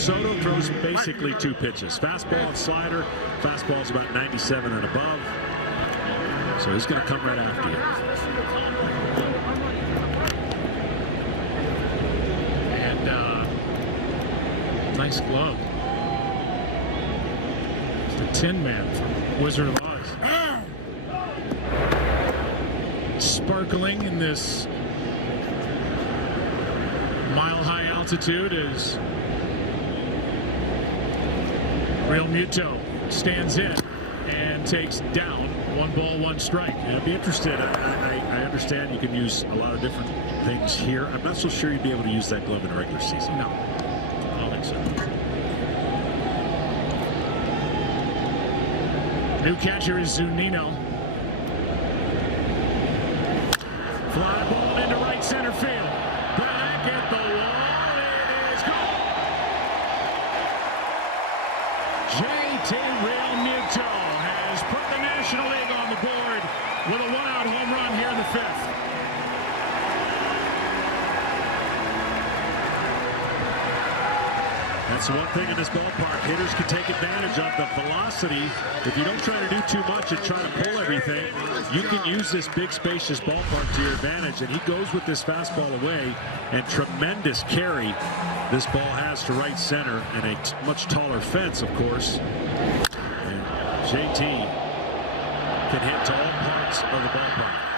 Soto throws basically 2 pitches. Fastball and slider. Fastball's about 97 and above. So he's going to come right after you. And nice glove. It's the Tin Man from Wizard of Oz. Sparkling in this mile-high altitude as Realmuto stands in and takes down 1 ball, 1 strike. Yeah, I'd be interested. I understand you can use a lot of different things here. I'm not so sure you'd be able to use that glove in a regular season. No, I don't think so. New catcher is Zunino. Fly ball into right center field. Back at the wall. It is gone. JT Realmuto has put the National League on the board with a 1-out home run here in the 5th. That's the one thing in this ballpark. Hitters can take advantage of the velocity. If you don't try to do too much and try to pull everything, you can use this big, spacious ballpark to your advantage. And he goes with this fastball away, and tremendous carry this ball has to right center, and a much taller fence, of course. And JT can hit to all parts of the ballpark.